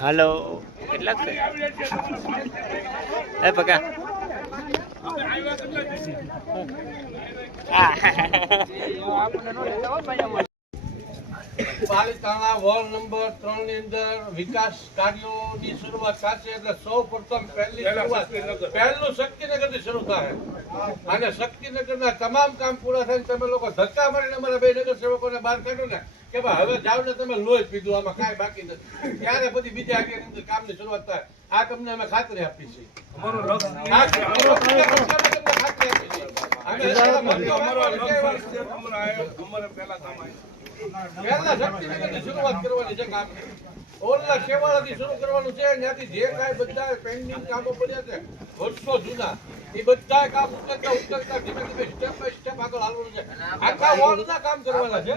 હાલો કેટલાક એ પકા Palitana ward number 3 ની અંદર વિકાસ કાર્યોની શરૂઆત થશે એટલે સૌપ્રથમ પહેલું શક્તિનગરથી શરૂ થાય અને શક્તિનગરના તમામ કામ પૂરા થઈને તમે લોકો ધક્કા મારીને અમારા બે નગર સેવકોને બહાર કાઢો ને કે ભાઈ હવે જાવ ને તમે લોહી પીધું આમાં કાંઈ બાકી નથી ત્યારે બધી બીજા આગળની અંદર કામની શરૂઆત થાય આ તમને અમે ખાતરી આપી છે શરૂઆત કરવાની છે કામ ઓલા શેવાળાથી શરૂ કરવાનું છે ત્યાંથી જે કાંઈ બધા પેન્ડિંગ કામો પડ્યા છે વર્ષો જૂના એ બધા કામ ઉતરતા ધીમે ધીમે સ્ટેપ બાય સ્ટેપ આગળ હાલવાનું છે આખા વોર્ડના કામ કરવાના છે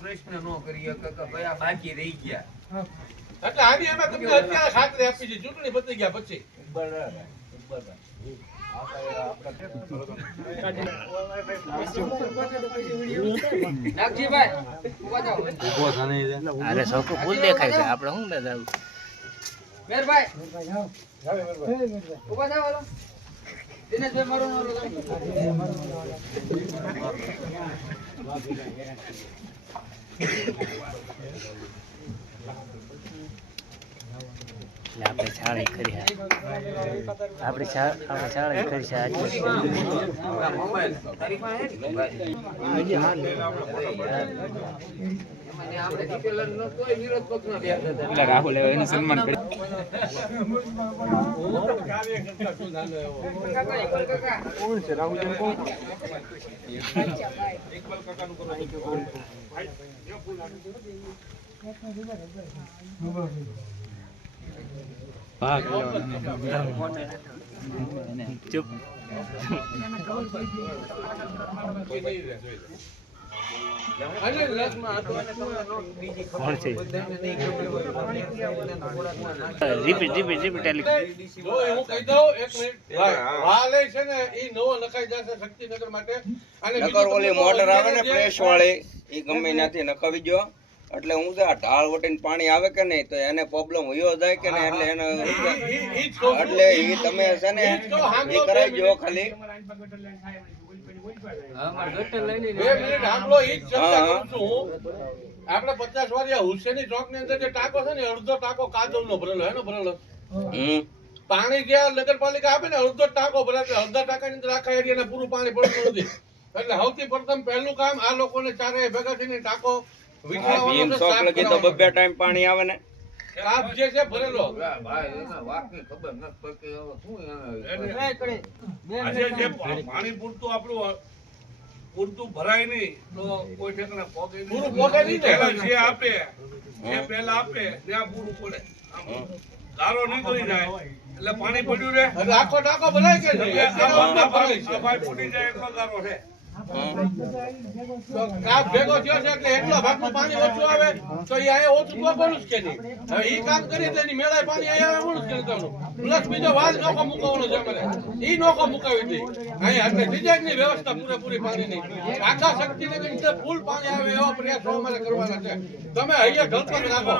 પ્રશ્ન ન કરીએ કે કયા બાકી રહી ગયા એટલે આની અમે તમને અત્યારે ખાતરી આપી છે ચૂંટણી પતી ગયા પછી અરે છોકરું ફૂલ દેખાય છે આપણે શું દાદા આપણે છાળી કરી આપણે છાળી કરી છે રાહુલ એને સન્માન કરી કોણ છે રાહુલ ચૂપ મોટર આવે ને પ્રેસ વાળી એ ગમે ત્યાંથી નખાવી જો એટલે હું આ ઢાળ વટીને પાણી આવે કે નહીં તો એને પ્રોબ્લેમ હોયો જાય કે નહીં એટલે એને એટલે એ તમે છે ને એ કરાવી જો ખાલી આપડે 50 વારિયા હુસેની ચોક ની અંદર જે ટાંકો છે ને અડધો ટાંકો કાદવ નો ભરેલો એનો ભરેલો પાણી જ્યાં નગરપાલિકા આપે ને અડધો ટાંકો ભરાય અડધા ટાંકા ની અંદર આખા એરિયાને પૂરું પાણી પડતું નથી એટલે સૌથી પ્રથમ પહેલું કામ આ લોકોને ચારે ભેગા થઈને ટાંકો તો બબ્બે ટાઈમ પાણી આવે ને કાપ જે છે ભરેલો પાણી પૂરતું આપણું પૂરતું ભરાય નહીં તો કોઈ ઠેકાણે પોગે જે આપે જે પહેલા આપે ત્યાં પૂરું પડે ગારો નીકળી જાય એટલે પાણી પડ્યું રે આખો ટાંકો ભરાય કે ફૂટી જાય એટલો ગારો છે કાપ ભેગો થયો છે એટલે એટલા ભાગનું પાણી ઓછું આવે તો એ અહીંયા ઓછું તો બોલું જ કે નહીં હવે એ કામ કરીએ તો એની મેળાએ પાણી અહીંયા આવે બોલું જ કે નહીં પ્લસ બીજો વાલ નોખો મૂકવાનો છે અમારે એ નોખો મુકાવી હતી અહીંયા એટલે ડિઝાઇનની વ્યવસ્થા પૂરેપૂરી પાણીની આખા શક્તિનગર અંદર ફૂલ પાણી આવે એવા પ્રયાસો અમારે કરવાના છે તમે અહીંયા ઢળપણ રાખો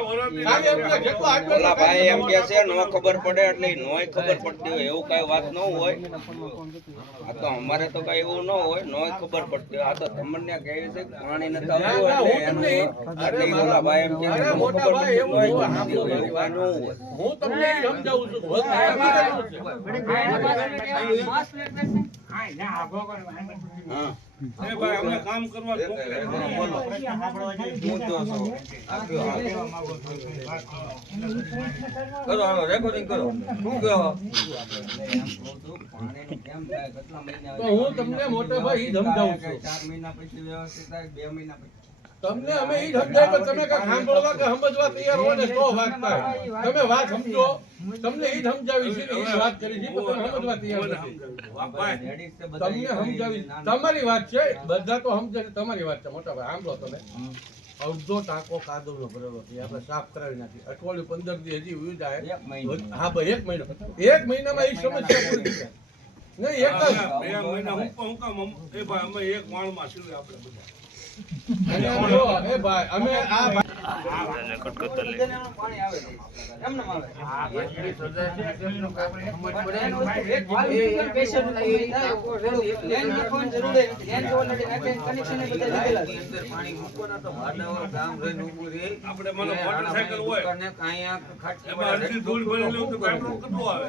ખાલી અમને જેટલો આપ્યો ભાઈ એમ કે છે નો ખબર પડે એટલે નોય ખબર પડતી હોય એવું કઈ વાત ન હોય આ તો અમારે તો કઈ એવું ન હોય નોય ખબર પડતી આ તો તમને કહે છે પાણી નથી આવતું એટલે મોટા ભાઈ એમ કે મોટા ભાઈ એવું હું તમને સમજાવું છું કામ કરવા રેકોર્ડિંગ કરો હું તમને મોટા ભાઈ સમજાવું છું 4 મહિના પછી વ્યવસ્થિત થાય 2 મહિના પછી તમને અમે ઈ સમજાય પણ તમે કાંઈ સાંભળવા કે સમજવા તૈયાર હો ને તો વાત થાય તમે વાત સમજો તમને ઈ સમજાવી છે ને ઈ વાત કરી છે પણ તમે સમજવા તૈયાર નથી તમને સમજાવી તમારી વાત છે બધા તો સમજે તમારી વાત છે મોટા ભાઈ સાંભળો તમે અડધો ટાંકો કાદવનો ભરેલો છે આપણે સાફ કરાવી નાખી અઠવાડિયું 15 દી હજી ઉઈ જાય હા ભાઈ 1 મહિનો 1 મહિનામાં ઈ સમસ્યા પૂરી થાય નહીં, એક જ. 2 મહિના હું કામ એ ભાઈ અમે એક માળમાં છીએ આપણે બધા. અને જો, એ ભાઈ, અમે આ આપણે મને મોટરસાઇકલ હોય એમાં અડધી ધૂળ ભરેલી હોય તો પેટ્રોલ કેટલું આવે?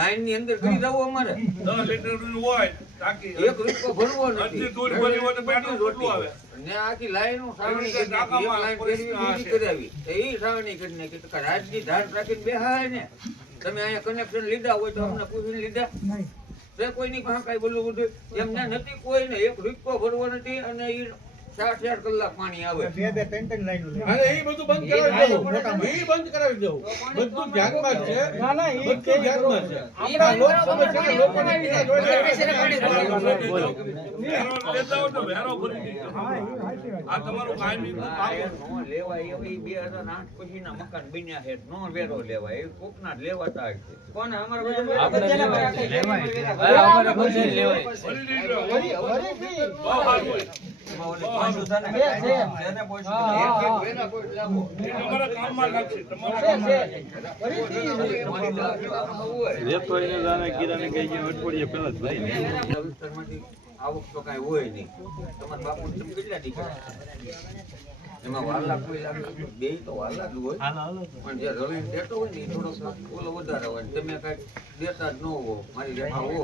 લાઈન ની અંદર કરી જવું અમારે 10 લીટરનું હોય ટાંકી. એક રૂપિયો ભરવો અડધી નથી ધૂળ ભરી હોય તો પેટ્રોલ કેટલું આવે? ને આખી લાઈનો સાવણી કરી નાખી. એક લાઈન ફેરવી બીજી કરાવી તો ઈ સાવણી કરી નાખી. તો રાજની ધાર રાખીને બેહાય ને તમે અહીંયા કનેક્શન લીધા હોય તો અમને પૂછીને લીધા તે કોઈની પાસે કાંઈ બોલવું બધું એમને નથી કોઈને એક રૂપિયો ભરવો નથી અને ઈ 4 કલાક પાણી આવે. અને એ બધું બંધ કરાવી દઉં. એ બંધ કરાવી દઉં. બધું ધ્યાનમાં જ છે. બધું ધ્યાનમાં છે. આ લોક સમસ્યા કે લોકોને પીડા જોઈને વેરો લેતા હોય તો વેરો ભરી દેજો. આ તમારું કાયમી કામ છે. નો લેવાય એવી 2008 પછીના મકાન બન્યા છે નો વેરો લેવાય એ કોકના જ લેવાતા હોય છે. કોને અમારે અમારે બધે લેવાય. ભરી દેજો. બહુ સારું હોય. તમારા કામમાં લાગશે. તમારા કામમાં વિસ્તારમાંથી આવક તો કાંઈ હોય નહીં. તમારા બાપુ તમે કેટલા દીકરા? એમાં વાલા કોઈ લાગે બે તો વાલા જ હોય પણ જે રવિ દેતો હોય ને એ થોડોક ઓલો વધારે હોય. તમે કાંઈક દેતા જ ન હો મારી જેમાં હો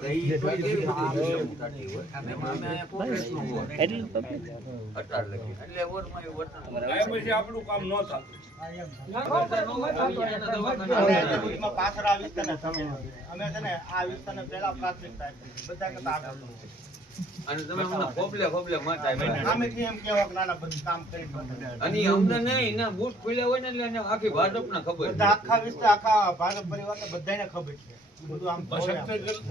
તો ઈ તો કેવી રીતે થતી હોય. એમાં અમે અહીંયા કોંગ્રેસનું હોય 18 લખી એટલે ઓરમાં એવું વર્તન આ પછી આપણું કામ ન થાય. પાછળ વિસ્તારના સમય અમે છે ને આ વિસ્તારને પહેલા પ્રાથમિકતા આપી. બધા કરતા આગળ હતો. અને તમે અમને ખોબલે મત આપ્યા. આમેથી એમ કહેવા કે નાના બધું કામ કરી બતાવ્યા. અને અમને નહીં એના બૂટ ખુલ્યા હોય ને એટલે એને આખી ભાજપના ખબર બધા આખા વિસ્તાર આખા ભાજપ પરિવારને બધાને ખબર છે. બધું આમ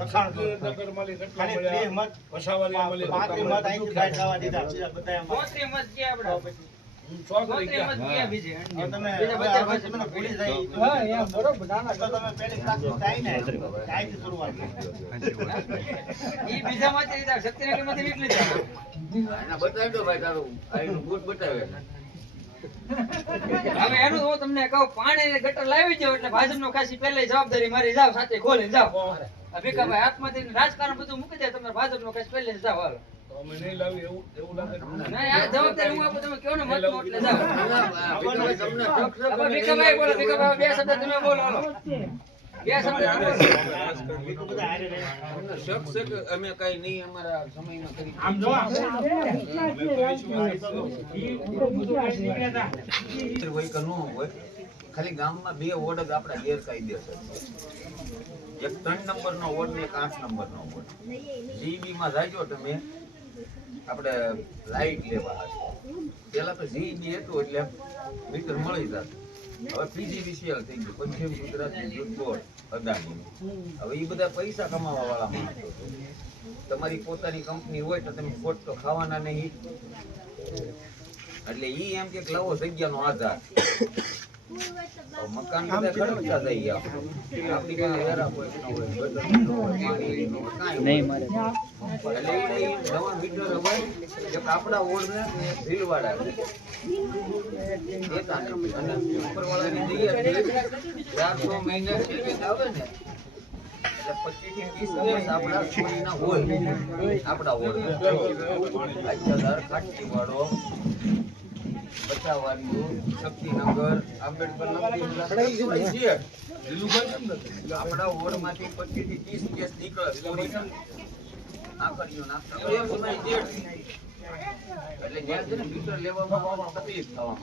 રખાણ કરું. નગરમાલી કેટલા ખાલી મળ્યા? 30 મત પછાવાળીયા મળે. 35 મત અહીંથી બહાર જવા દીધા. બીજા બધા એમાં. ચોકડી ગયા. હવે તમે હવે તમને ભૂલી જાય તો તમે પહેલી પ્રાથમિકતા આવીને ત્યાંથી શરૂઆત એના બતાવી દો ભાઈ તારું આ એનું બૂટ બતાવે. હવે એનું હું તમને કહું પાણી ને ગટર લાવી જાવ એટલે ભાજપનો ખાસી પહેલા જવાબદારી મારી જાવ સાથે ખોલીને જાવ. આ ભીખાભાઈ હાથમાંથી રાજકારણ બધું મૂકી દે તમારે ભાજપનો ખાસ પહેલા જાવ હાલો. તો અમે નહીં લાવી એવું લાગે છે. નહીં આ જવાબદારી હું આપું તમે કયો ને મત નો એટલે જાવ. ભીખાભાઈ તમને હવે ભીખાભાઈ બોલો ભીખાભાઈ બે શબ્દ તમે બોલો હાલો. બે શબ્દ બીજું બધા હારે રહે. તમને શક છે કે અમે કઈ નહીં અમારા સમયમાં કરી. આમ જો હોય કે ન હોય ખાલી ગામમાં 2 વોર્ડ જ આપણા ગેરકાયદેસર છે. એક 3 નંબરનો વોર્ડ ને એક 8 નંબરનો વોર્ડ. જીબી માં જાજો તમે આપણે લાઈટ લેવા હતા પેલા તો જીબી હતું એટલે મીટર મળી જતું. હવે પીજીવીસીએલ થઈ ગયું પશ્ચિમ ગુજરાત વિદ્યુત બોર્ડ અદાણી. હવે એ બધા પૈસા કમાવા વાળા માણસો છે. તમારી પોતાની કંપની હોય તો તમે ખોટ તો ખાવાના નહીં. એટલે ઈ એમ કે લાવો જગ્યાનો આધાર મકાન બધા ખડકતા થઈ ગયા. આપણી પાસે વેરા કોઈ ન હોય, ગટર ન હોય, પાણી ન હોય, કાંઈ નહીં મારે એટલે ઈ નવા મીટર હોય એક આપણા વોર્ડને ભીલવાડા છે. દેતા નથી. અને ઉપરવાળાની દયાથી 400 મહિના સેવિંગ આવે ને એટલે 25 થી 30 દિવસ આપણા સોનીના હોય આપણા વોર્ડ. આજદાર કાઠીવાડો બચાવવાનું શક્તિનગર આંબેડકર નગર છે. આપણા વોર્ડમાંથી 25 થી 30 કેસ નીકળે. આકડીઓ નાખતા એટલે જ્યાં છે ને મીટર લેવામાં તકલીફ થવા.